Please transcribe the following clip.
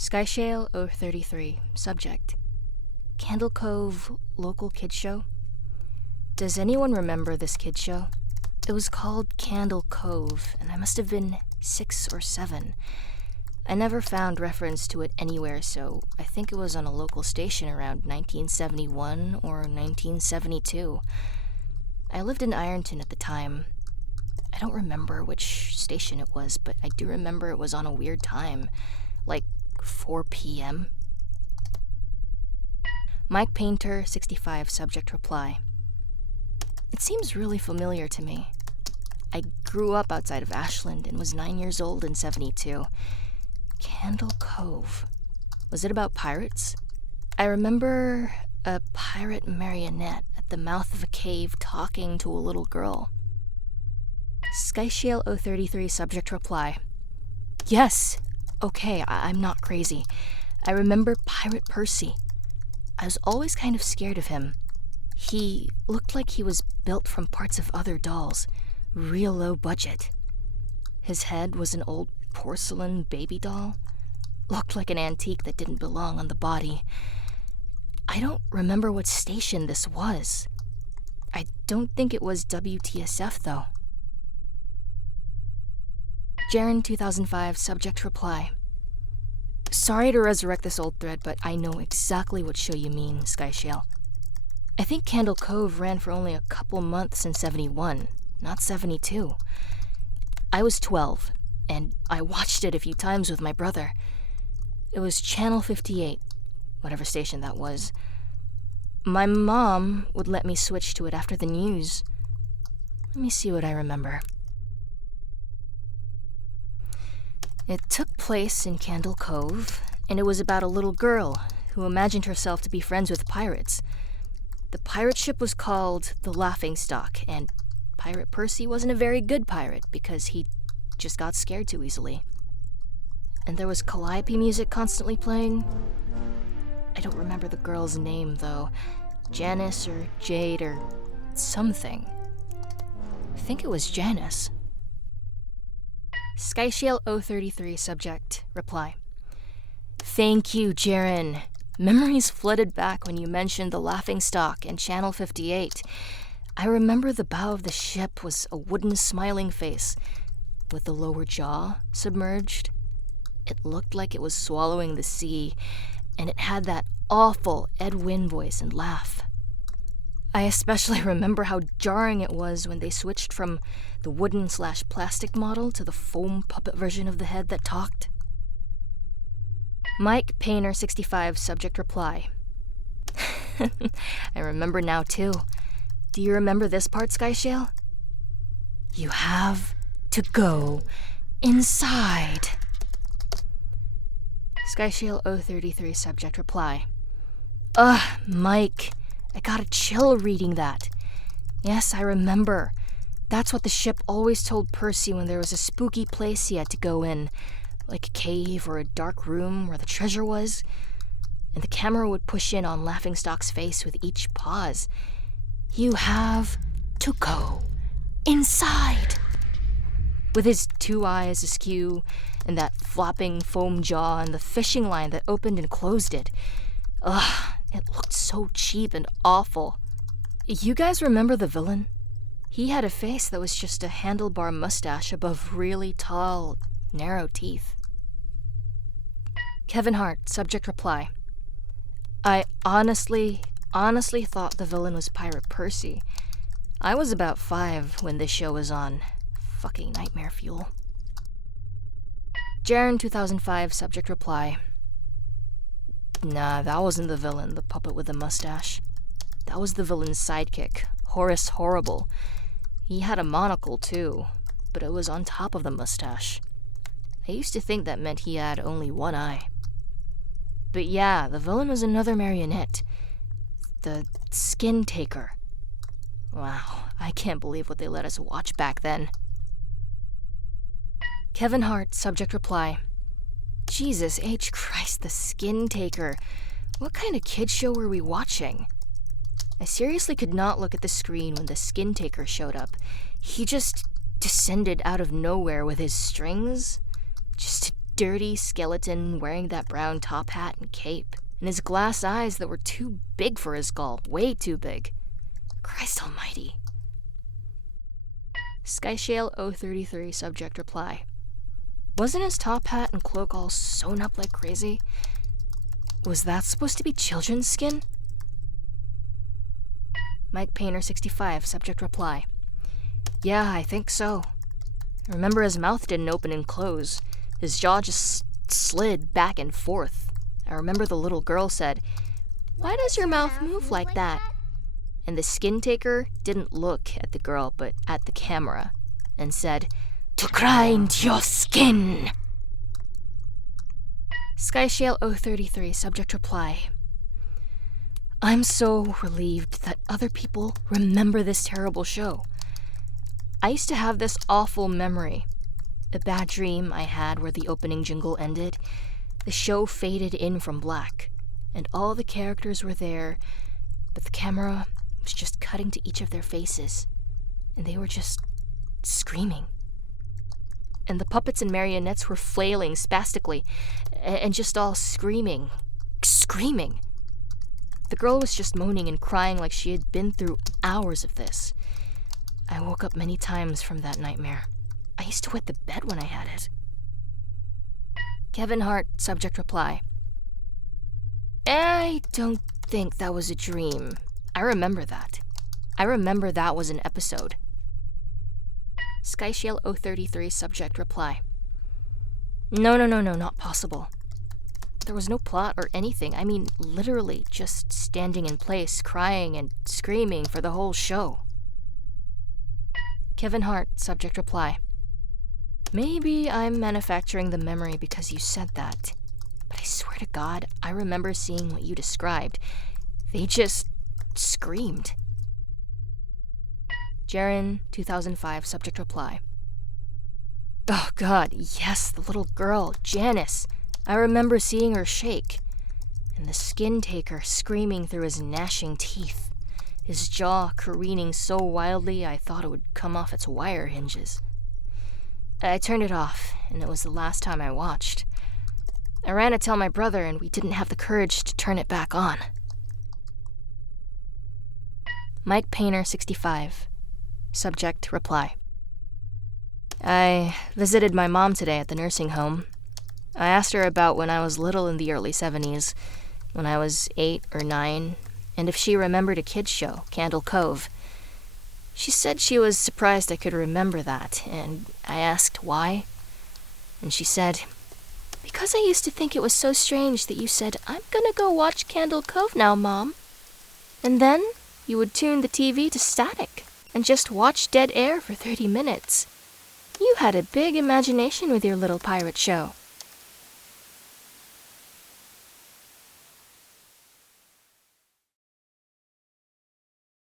Skyshale 033, subject. Candle Cove local kids show? Does anyone remember this kids show? It was called Candle Cove, and I must have been 6 or 7. I never found reference to it anywhere, so I think it was on a local station around 1971 or 1972. I lived in Ironton at the time. I don't remember which station it was, but I do remember it was on a weird time, like 4 p.m. Mike Painter, 65, subject reply. It seems really familiar to me. I grew up outside of Ashland and was 9 years old in 72. Candle Cove. Was it about pirates? I remember a pirate marionette at the mouth of a cave talking to a little girl. Skyshale 033, subject reply. Yes! Okay, I'm not crazy. I remember Pirate Percy. I was always kind of scared of him. He looked like he was built from parts of other dolls, real low budget. His head was an old porcelain baby doll. Looked like an antique that didn't belong on the body. I don't remember what station this was. I don't think it was WTSF, though. Jaren 2005, subject reply. Sorry to resurrect this old thread, but I know exactly what show you mean, Skyshale. I think Candle Cove ran for only a couple months in 71, not 72. I was 12, and I watched it a few times with my brother. It was Channel 58, whatever station that was. My mom would let me switch to it after the news. Let me see what I remember. It took place in Candle Cove, and it was about a little girl who imagined herself to be friends with pirates. The pirate ship was called the Laughingstock, and Pirate Percy wasn't a very good pirate because he just got scared too easily. And there was calliope music constantly playing. I don't remember the girl's name, though. Janice or Jade or something. I think it was Janice. Skyshale 033, subject reply. Thank you, Jaren. Memories flooded back when you mentioned the Laughingstock and Channel 58. I remember the bow of the ship was a wooden smiling face with the lower jaw submerged. It looked like it was swallowing the sea, and it had that awful Ed Wynn voice and laugh. I especially remember how jarring it was when they switched from the wooden/plastic model to the foam puppet version of the head that talked. Mike Painter, 65, subject reply. I remember now, too. Do you remember this part, Skyshale? You have to go inside. Skyshale 033, subject reply. Mike, I got a chill reading that. Yes, I remember. That's what the ship always told Percy when there was a spooky place he had to go in, like a cave or a dark room where the treasure was. And the camera would push in on Laughingstock's face with each pause. You have to go inside. With his 2 eyes askew, and that flopping foam jaw, and the fishing line that opened and closed it. It looked so cheap and awful. You guys remember the villain? He had a face that was just a handlebar mustache above really tall, narrow teeth. Kevin Hart, subject reply. I honestly thought the villain was Pirate Percy. I was about 5 when this show was on. Fucking nightmare fuel. Jaren 2005, subject reply. Nah, that wasn't the villain, the puppet with the mustache. That was the villain's sidekick, Horace Horrible. He had a monocle too, but it was on top of the mustache. I used to think that meant he had only one eye. But yeah, the villain was another marionette. The Skin Taker. Wow, I can't believe what they let us watch back then. Kevin Hart, subject reply. Jesus H. Christ, the Skin Taker. What kind of kid show were we watching? I seriously could not look at the screen when the Skin Taker showed up. He just descended out of nowhere with his strings, just to dirty skeleton wearing that brown top hat and cape, and his glass eyes that were too big for his skull, way too big. Christ almighty. Skyshale 033 subject reply. Wasn't his top hat and cloak all sewn up like crazy? Was that supposed to be children's skin? Mike Painter 65 subject reply. Yeah, I think so. I remember his mouth didn't open and close. His jaw just slid back and forth. I remember the little girl said, "Why does your mouth move like that?" And the skin taker didn't look at the girl but at the camera and said, "To grind your skin." Skyshale 033 subject reply. I'm so relieved that other people remember this terrible show. I used to have this awful memory. A bad dream I had where the opening jingle ended. The show faded in from black, and all the characters were there, but the camera was just cutting to each of their faces, and they were just screaming. And the puppets and marionettes were flailing spastically, and just all screaming. The girl was just moaning and crying like she had been through hours of this. I woke up many times from that nightmare. I used to wet the bed when I had it. Kevin Hart, subject reply. I don't think that was a dream. I remember that. I remember that was an episode. Skyshale 033, subject reply. No, not possible. There was no plot or anything. I mean, literally just standing in place, crying and screaming for the whole show. Kevin Hart, subject reply. Maybe I'm manufacturing the memory because you said that, but I swear to God, I remember seeing what you described. They just screamed. Jaren, 2005, subject reply. Oh God, yes, the little girl, Janice. I remember seeing her shake, and the skin taker screaming through his gnashing teeth, his jaw careening so wildly I thought it would come off its wire hinges. I turned it off, and it was the last time I watched. I ran to tell my brother, and we didn't have the courage to turn it back on. Mike Painter, 65. Subject, reply. I visited my mom today at the nursing home. I asked her about when I was little in the early 70s, when I was 8 or 9, and if she remembered a kids' show, Candle Cove. She said she was surprised I could remember that, and I asked why. And she said, "Because I used to think it was so strange that you said, 'I'm gonna go watch Candle Cove now, Mom.' And then you would tune the TV to static and just watch dead air for 30 minutes. You had a big imagination with your little pirate show."